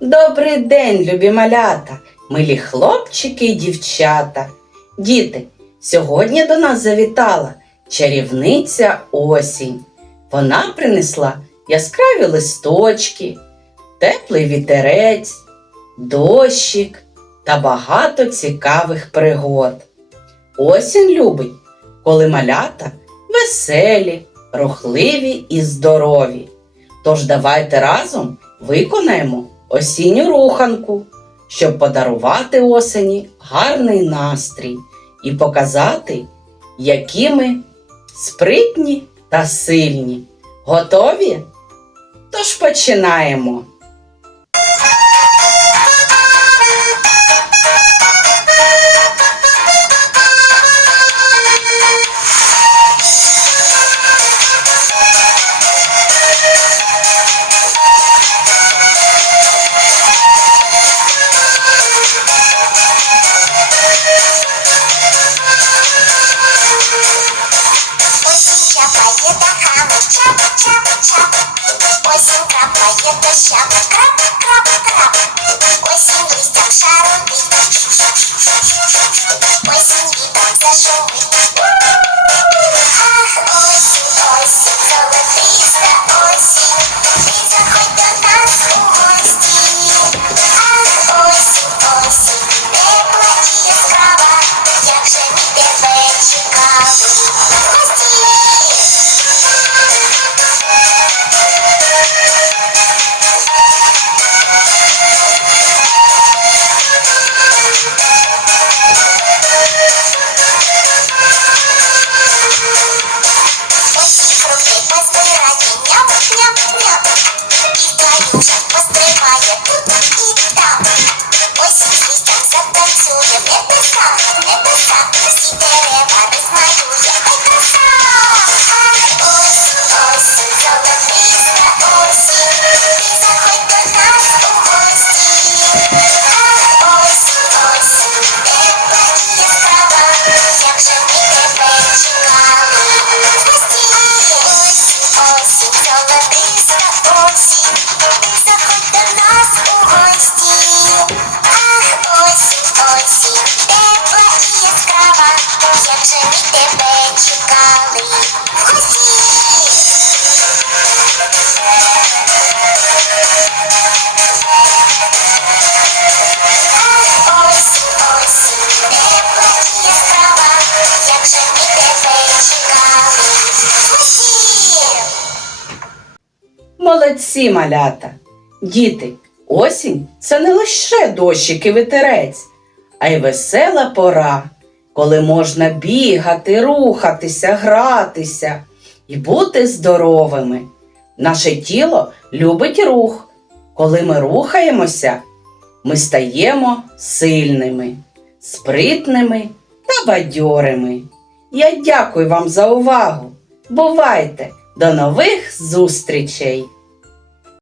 Добрий день, любі малята, милі хлопчики і дівчата. Діти, сьогодні до нас завітала чарівниця осінь. Вона принесла яскраві листочки, теплий вітерець, дощик та багато цікавих пригод. Осінь любить, коли малята веселі, рухливі і здорові. Тож давайте разом виконаємо осінню руханку, щоб подарувати осені гарний настрій і показати, які ми спритні та сильні. Готові? Тож починаємо. Осінь крапає дощами, крап, крап, крап. Осінь листям шарудить, осінь Ми тебе чекали. В гості. Осінь, осінь, тепла яскрава, як же чекали. Усі! Молодці малята! Діти, осінь це не лише дощик і вітерець, а й весела пора, коли можна бігати, рухатися, гратися і бути здоровими. Наше тіло любить рух. Коли ми рухаємося, ми стаємо сильними, спритними та бадьорими. Я дякую вам за увагу. Бувайте! До нових зустрічей!